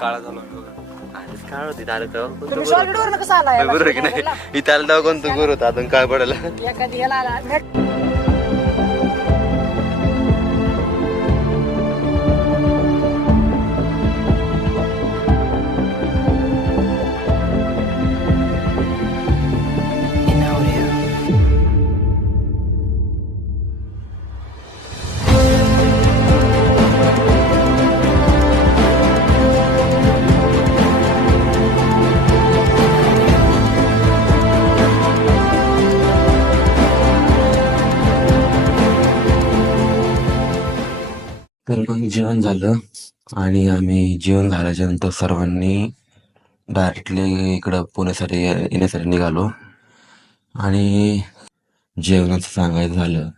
काळा झालो मी बघा. आधीच काळ होती त्याला तेव्हा कोणतं तुम्ही गोर सॉलिड होतं? वर कसं आलाय बरोबर आहे की नाही इथं तेव्हा कोणतं गोर होतं अजून काय पडेल. एखादी ह्याला आला तर मग जेवण झालं आणि आम्ही जेवण झाल्याच्या नंतर सर्वांनी डायरेक्टली इकडं पुण्यासाठी येण्यासाठी निघालो. आणि जेवणाचं सांगायचं झालं